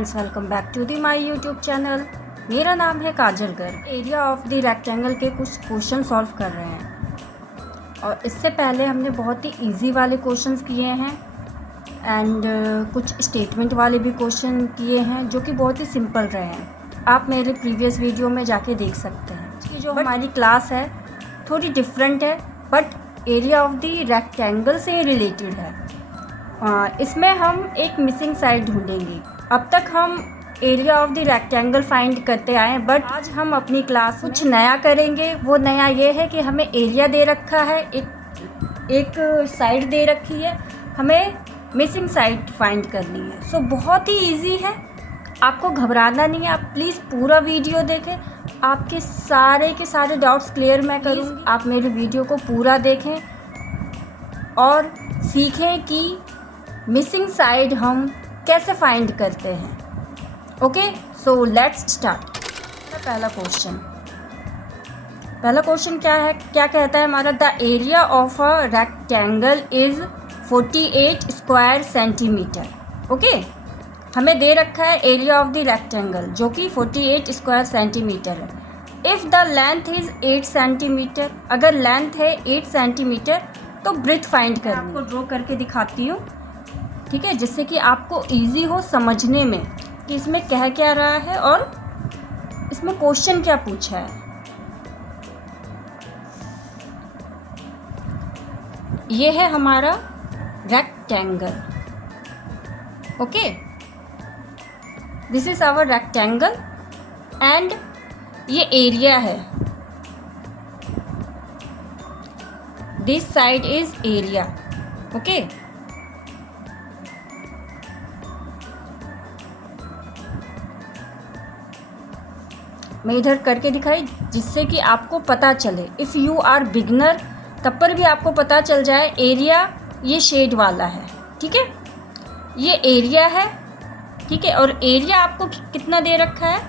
Friends, welcome back to the my YouTube channel. मेरा नाम है Kajal Garg. Area of the rectangle के कुछ क्वेश्चन सॉल्व कर रहे हैं और इससे पहले हमने बहुत ही इजी वाले क्वेश्चंस किए हैं एंड कुछ स्टेटमेंट वाले भी क्वेश्चन किए हैं जो कि बहुत ही सिंपल रहे हैं। आप मेरे प्रीवियस वीडियो में जाके देख सकते हैं। इसकी जो हमारी क्लास है थोड़ी डिफरेंट है but area of the rectangle से रिलेटेड है। इसमें हम एक मिसिंग साइड ढूंढेंगे। अब तक हम area of the rectangle find करते आए हैं बट आज हम अपनी क्लास कुछ नया करेंगे। वो नया ये है कि हमें एरिया दे रखा है, एक साइड दे रखी है, हमें मिसिंग साइड फाइंड करनी है। सो बहुत ही इजी है, आपको घबराना नहीं है। आप प्लीज़ पूरा वीडियो देखें, आपके सारे के सारे डाउट्स क्लियर मैं करूँगी। आप मेरे वीडियो को पूरा देखें और सीखें कि मिसिंग साइड हम कैसे फाइंड करते हैं। Okay, so let's start. पहला क्वेश्चन क्या कहता है हमारा? The area of a rectangle is 48 square centimetre. Okay, हमें दे रखा है एरिया ऑफ द रेक्टेंगल जो कि 48 स्क्वायर सेंटीमीटर है। If the length is 8 centimetre, अगर लेंथ है 8 सेंटीमीटर तो ब्रेथ फाइंड करनी है। आपको ड्रॉ करके दिखाती हूँ, ठीक है, जिससे कि आपको इजी हो समझने में कि इसमें कह क्या रहा है और इसमें क्वेश्चन क्या पूछा है। ये है हमारा rectangle. Okay, this is our rectangle and ये एरिया है। This side is area. Okay, मैं इधर करके दिखाई जिससे कि आपको पता चले। इफ़ यू आर बिगनर तब पर भी आपको पता चल जाए। एरिया ये शेड वाला है, ठीक है, ये एरिया है, ठीक है। और एरिया आपको कितना दे रखा है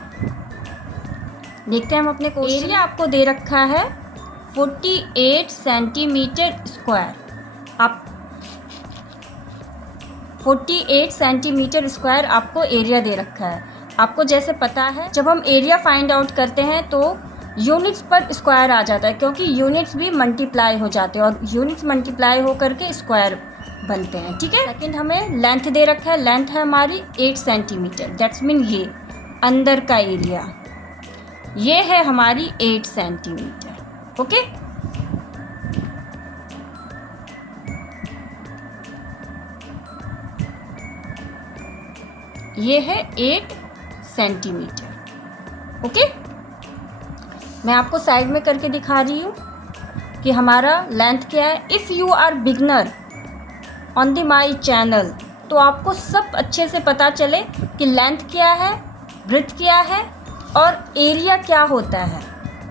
देखते हैं हम अपने को। एरिया आपको दे रखा है 48 सेंटीमीटर स्क्वायर। आप 48 सेंटीमीटर स्क्वायर आपको एरिया दे रखा है। आपको जैसे पता है जब हम एरिया फाइंड आउट करते हैं तो यूनिट्स पर स्क्वायर आ जाता है, क्योंकि यूनिट्स भी मल्टीप्लाई हो जाते हैं और यूनिट्स मल्टीप्लाई हो करके स्क्वायर बनते हैं, ठीक है। सेकंड हमें लेंथ दे रखा है, लेंथ है हमारी 8 सेंटीमीटर। दैट्स मीन ये अंदर का एरिया ये है हमारी 8 सेंटीमीटर। ओके, ये है 8 सेंटीमीटर। ओके, मैं आपको साइड में करके दिखा रही हूँ कि हमारा लेंथ क्या है। If you are beginner on the my channel तो आपको सब अच्छे से पता चले कि लेंथ क्या है, ब्रेथ क्या है और एरिया क्या होता है,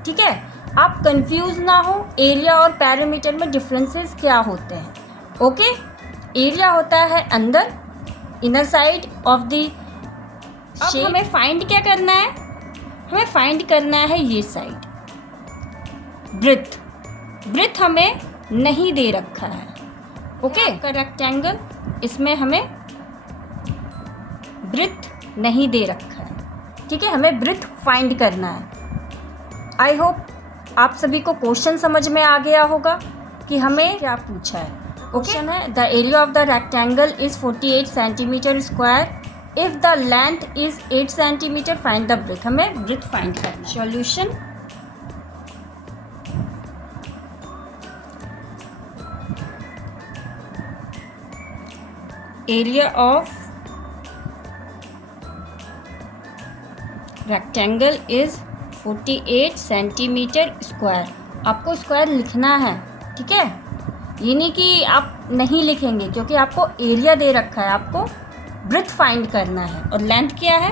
ठीक है। आप कंफ्यूज ना हो, एरिया और पैरामीटर में डिफरेंसेस क्या होते हैं। ओके, एरिया होता है अंदर, इनर साइड ऑफ द। अब हमें फाइंड क्या करना है? हमें फाइंड करना है ये साइड ब्रेथ हमें नहीं दे रखा है। ओके, का रेक्टेंगल इसमें हमें ब्रेथ नहीं दे रखा है, ठीक है। हमें ब्रेथ फाइंड करना है। आई होप आप सभी को क्वेश्चन समझ में आ गया होगा कि हमें क्या पूछा है। क्वेश्चन है the area of the rectangle is 48 centimetre square. If the length is 8 centimetre find the breadth. हमें ब्रेथ फाइंड करना है। Solution, area of rectangle is 48 centimetre square. आपको स्क्वायर लिखना है, ठीक है, ये नहीं कि आप नहीं लिखेंगे क्योंकि आपको एरिया दे रखा है, आपको ब्रेथ फाइंड करना है। और लेंथ क्या है?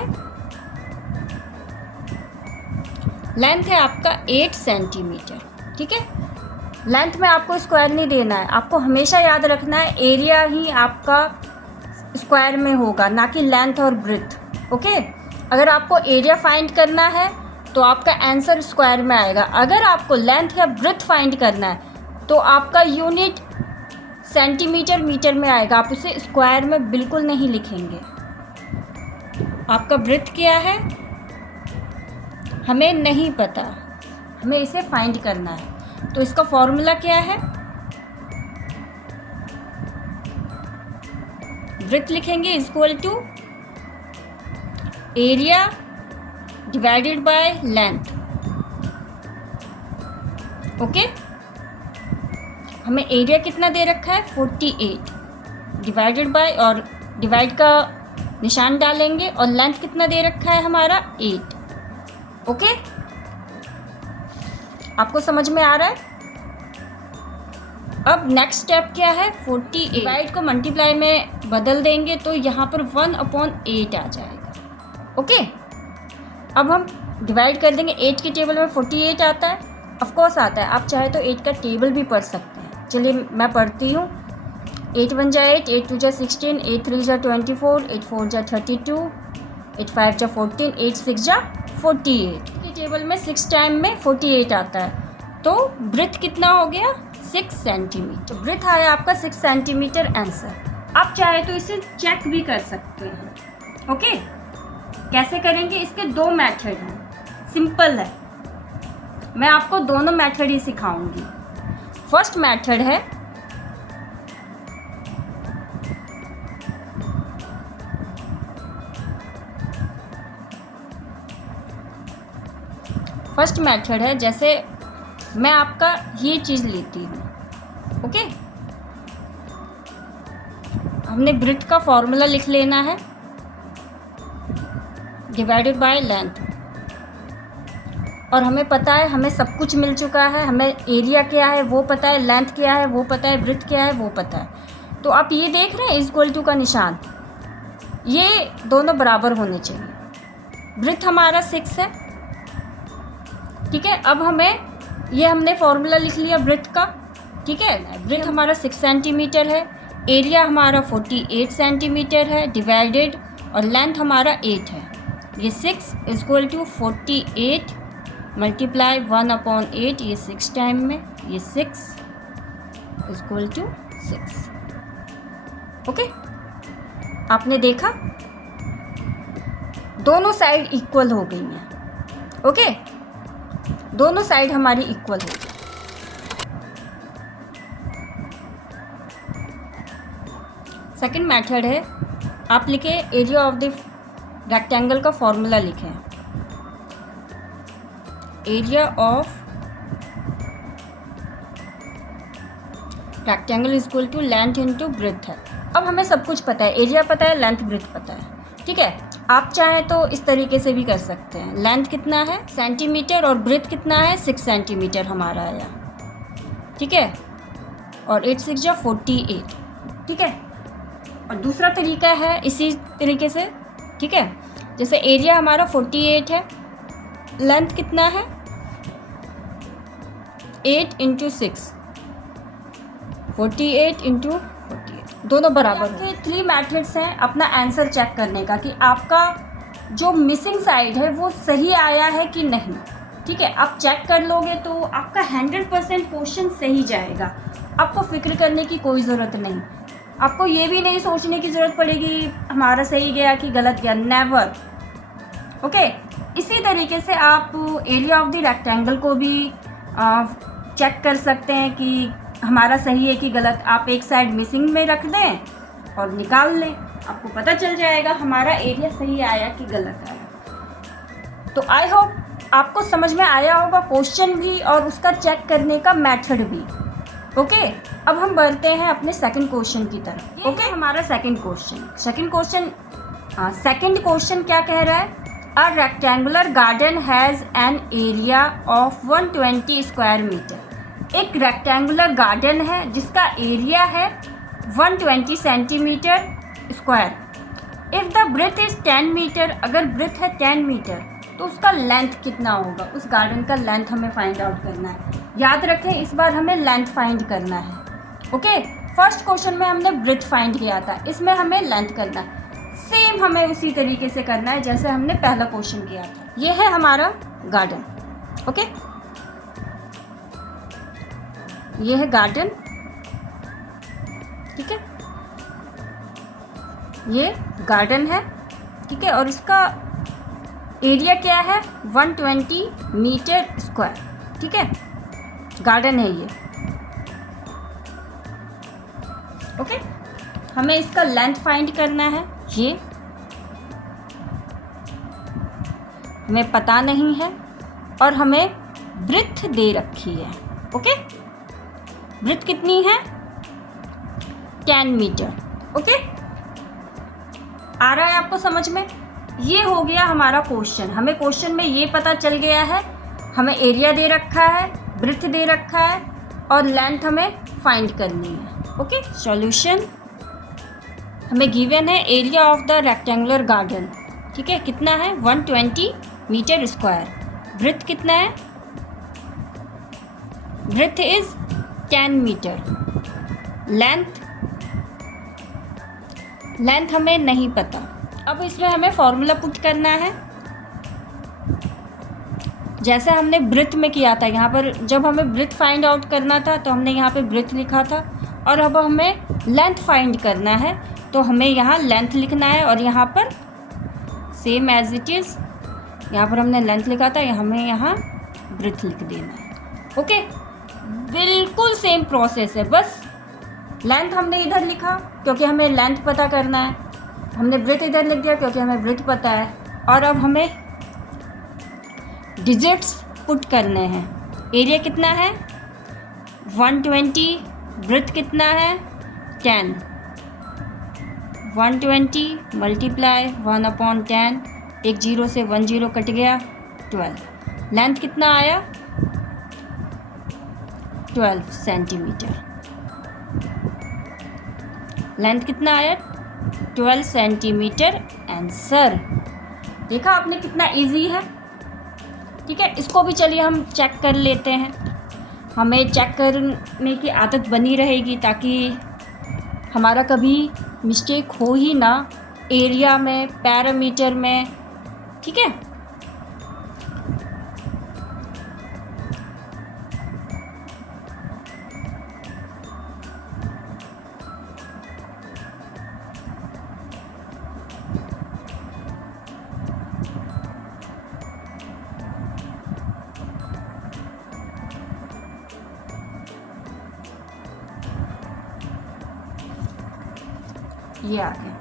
लेंथ है आपका 8 सेंटीमीटर, ठीक है। लेंथ में आपको स्क्वायर नहीं देना है, आपको हमेशा याद रखना है एरिया ही आपका स्क्वायर में होगा, ना कि लेंथ और ब्रेथ। ओके, अगर आपको एरिया फाइंड करना है तो आपका आंसर स्क्वायर में आएगा। अगर आपको लेंथ या ब्रेथ फाइंड करना है तो आपका यूनिट सेंटीमीटर मीटर में आएगा, आप उसे स्क्वायर में बिल्कुल नहीं लिखेंगे। आपका ब्रेथ क्या है हमें नहीं पता, हमें इसे फाइंड करना है। तो इसका फॉर्मूला क्या है, ब्रेथ लिखेंगे equal to area divided by length. Okay, हमें एरिया कितना दे रखा है 48 डिवाइडेड बाय, और डिवाइड का निशान डालेंगे, और लेंथ कितना दे रखा है हमारा 8। ओके, आपको समझ में आ रहा है। अब नेक्स्ट स्टेप क्या है, 48 डिवाइड को मल्टीप्लाई में बदल देंगे तो यहाँ पर 1/8 आ जाएगा। ओके, अब हम डिवाइड कर देंगे, 8 के टेबल में 48 आता है, ऑफ कोर्स आता है, आप चाहे तो 8 का टेबल भी पढ़ सकते हैं। चलिए मैं पढ़ती हूँ। 8 1 जा 8, 8 2 जा 16, 8 3 जा 24, 8 4 जा 32, 8 5 जा 14, 8 6 जा 48 के टेबल में 6 टाइम में 48 आता है। तो ब्रेथ कितना हो गया 6 सेंटीमीटर। ब्रेथ आया आपका 6 सेंटीमीटर आंसर। आप चाहे तो इसे चेक भी कर सकते हैं। ओके, कैसे करेंगे, इसके 2 मेथड हैं, सिंपल है। मैं आपको दोनों मेथड ही सिखाऊंगी। फर्स्ट मेथड है जैसे मैं आपका ये चीज़ लेती हूँ। ओके, हमने ब्रेथ का फॉर्मूला लिख लेना है डिवाइडेड बाय लेंथ, और हमें पता है, हमें सब कुछ मिल चुका है, हमें एरिया क्या है वो पता है, लेंथ क्या है वो पता है, ब्रेथ क्या है वो पता है। तो आप ये देख रहे हैं इक्वल टू का निशान, ये दोनों बराबर होने चाहिए। ब्रेथ हमारा 6 है, ठीक है। अब हमें ये हमने फॉर्मूला लिख लिया ब्रेथ का, ठीक है। ब्रेथ हमारा 6 सेंटीमीटर है, एरिया हमारा 48 सेंटीमीटर है डिवाइडेड, और लेंथ हमारा 8 है। ये 6 इक्वल टू 48 मल्टीप्लाई 1/8, ये 6 टाइम में, ये 6 इक्वल टू 6। ओके, आपने देखा दोनों साइड इक्वल हो गई हैं। ओके, दोनों साइड हमारी इक्वल हो गई। सेकंड मेथड है, आप लिखे एरिया ऑफ द रेक्टेंगल का फॉर्मूला लिखें, area of rectangle is equal to length into breadth है। अब हमें सब कुछ पता है, एरिया पता है, लेंथ ब्रेथ पता है, ठीक है। आप चाहें तो इस तरीके से भी कर सकते हैं। लेंथ कितना है सेंटीमीटर, और ब्रेथ कितना है 6 सेंटीमीटर हमारा आया, ठीक है। और 8 6 जा 48, ठीक है। और दूसरा तरीका है इसी तरीके से, ठीक है। जैसे एरिया हमारा 48 है, लेंथ कितना है 8 × 6, 48 × 48, दोनों बराबर है। 3 मेथड्स हैं अपना आंसर चेक करने का कि आपका जो मिसिंग साइड है वो सही आया है कि नहीं, ठीक है। आप चेक कर लोगे तो आपका 100% क्वेश्चन सही जाएगा। आपको फिक्र करने की कोई ज़रूरत नहीं, आपको ये भी नहीं सोचने की ज़रूरत पड़ेगी हमारा सही गया कि गलत गया, नेवर। ओके, इसी तरीके से आप एरिया ऑफ द रेक्टेंगल को भी चेक कर सकते हैं कि हमारा सही है कि गलत। आप एक साइड मिसिंग में रख दें और निकाल लें, आपको पता चल जाएगा हमारा एरिया सही आया कि गलत आया। तो आई होप आपको समझ में आया होगा क्वेश्चन भी और उसका चेक करने का मेथड भी। ओके, अब हम बढ़ते हैं अपने सेकंड क्वेश्चन की तरफ। ओके, हमारा सेकंड क्वेश्चन क्या कह रहा है, a rectangular garden has an area of 120 square metre. एक रेक्टेंगुलर गार्डन है जिसका एरिया है 120 centimetre square. If the breadth is 10 metre, अगर ब्रेथ है 10 मीटर तो उसका लेंथ कितना होगा, उस गार्डन का लेंथ हमें फाइंड आउट करना है। याद रखें इस बार हमें लेंथ फाइंड करना है। ओके, फर्स्ट क्वेश्चन में हमने ब्रेथ फाइंड किया था, इसमें हमें लेंथ करना है। सेम हमें उसी तरीके से करना है जैसे हमने पहला क्वेश्चन किया था। ये है हमारा गार्डन। ओके, ये है गार्डन, ठीक है, ये गार्डन है। ठीक है, और इसका एरिया क्या है 120 मीटर स्क्वायर, ठीक है, गार्डन है ये। ओके, हमें इसका लेंथ फाइंड करना है, ये हमें पता नहीं है, और हमें ब्रेड्थ दे रखी है। ओके, ब्रेड्थ कितनी है 10 मीटर। ओके, आ रहा है आपको समझ में? ये हो गया हमारा क्वेश्चन। हमें क्वेश्चन में ये पता चल गया है, हमें एरिया दे रखा है, ब्रेड्थ दे रखा है, और लेंथ हमें फाइंड करनी है। ओके, सॉल्यूशन हमें गिवन है area of the rectangular garden, ठीक है, कितना है 120 मीटर स्क्वायर। ब्रेड्थ कितना है, ब्रेड्थ इज 10 मीटर। लेंथ हमें नहीं पता। अब इसमें हमें फॉर्मूला पुट करना है, जैसे हमने ब्रेड्थ में किया था। यहाँ पर जब हमें ब्रेड्थ फाइंड आउट करना था तो हमने यहाँ पे ब्रेड्थ लिखा था, और अब हमें लेंथ फाइंड करना है तो हमें यहाँ लेंथ लिखना है, और यहाँ पर सेम एज इट इज़, यहाँ पर हमने लेंथ लिखा था, हमें यहाँ ब्रेड्थ लिख देना है। ओके, बिल्कुल सेम प्रोसेस है, बस लेंथ हमने इधर लिखा क्योंकि हमें लेंथ पता करना है, हमने ब्रेड्थ इधर लिख दिया क्योंकि हमें ब्रेड्थ पता है, और अब हमें डिजिट्स पुट करने हैं। एरिया कितना है 120, ब्रेड्थ कितना है 10, 120 मल्टीप्लाई 1/10, एक 0 से 1 0 कट गया 12। लेंथ कितना आया 12 सेंटीमीटर। लेंथ कितना आया 12 सेंटीमीटर। आंसर देखा आपने कितना इजी है, ठीक है। इसको भी चलिए हम चेक कर लेते हैं, हमें चेक करने की आदत बनी रहेगी ताकि हमारा कभी मिस्टेक हो ही ना एरिया में, पैरामीटर में, ठीक है। ये आ गया,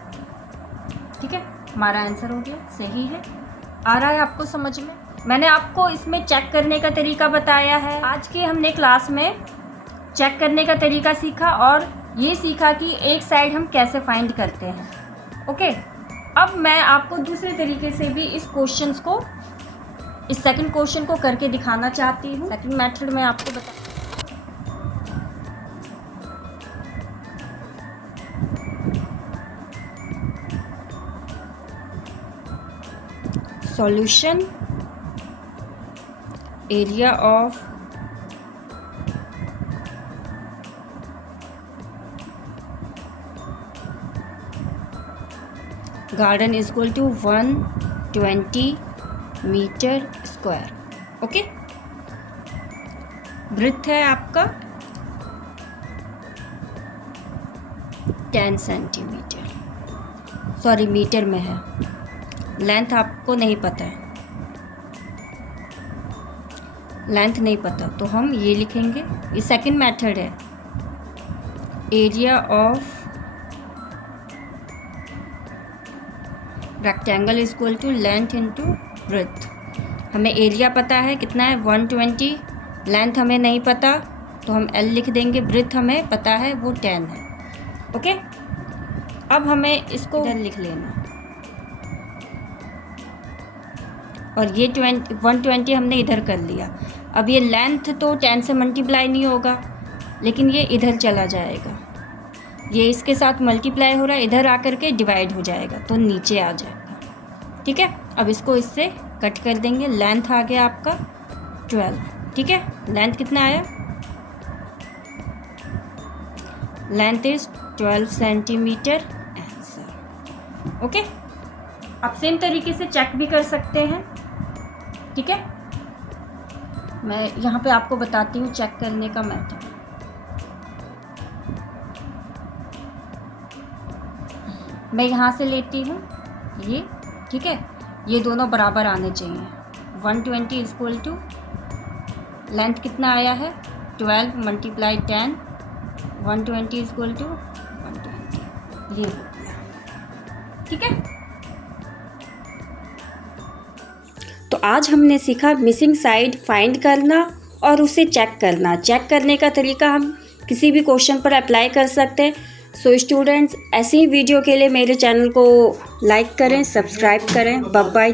ठीक है, हमारा आंसर हो गया, सही है। आ रहा है आपको समझ में? मैंने आपको इसमें चेक करने का तरीका बताया है। आज की हमने क्लास में चेक करने का तरीका सीखा और ये सीखा कि एक साइड हम कैसे फाइंड करते हैं। ओके, अब मैं आपको दूसरे तरीके से भी इस सेकंड क्वेश्चन को करके दिखाना चाहती हूँ। सेकंड मेथड में आपको बता solution area of garden is equal to 120 metre square. Okay, breadth है आपका 10 सेंटीमीटर, सॉरी मीटर में है, लेंथ आपको नहीं पता है, लेंथ नहीं पता तो हम ये लिखेंगे, ये सेकंड मेथड है, area of rectangle is equal to length into breadth. हमें एरिया पता है कितना है 120, लेंथ हमें नहीं पता तो हम L लिख देंगे, ब्रेड्थ हमें पता है वो 10 है। ओके, अब हमें इसको इधर लिख लेना, और ये 120 हमने इधर कर लिया। अब ये लेंथ तो 10 से मल्टीप्लाई नहीं होगा, लेकिन ये इधर चला जाएगा, ये इसके साथ मल्टीप्लाई हो रहा है, इधर आकर के डिवाइड हो जाएगा तो नीचे आ जाएगा, ठीक है। अब इसको इससे कट कर देंगे, लेंथ आ गया आपका 12, ठीक है। लेंथ कितना आया, length is 12 centimetre. Answer okay. आप सेम तरीके से चेक भी कर सकते हैं, ठीक है। मैं यहाँ पे आपको बताती हूँ चेक करने का मेथड। मैं यहाँ से लेती हूँ ये ठीक है, ये दोनों बराबर आने चाहिए। 120 इज इक्वल टू लेंथ कितना आया है 12 मल्टीप्लाई 10, 120 इज इक्वल टू 120, ये हो गया। ठीक है, तो आज हमने सीखा मिसिंग साइड फाइंड करना और उसे चेक करना। चेक करने का तरीका हम किसी भी क्वेश्चन पर अप्लाई कर सकते हैं। सो स्टूडेंट्स, ऐसी ही वीडियो के लिए मेरे चैनल को लाइक करें, सब्सक्राइब करें। Bye bye.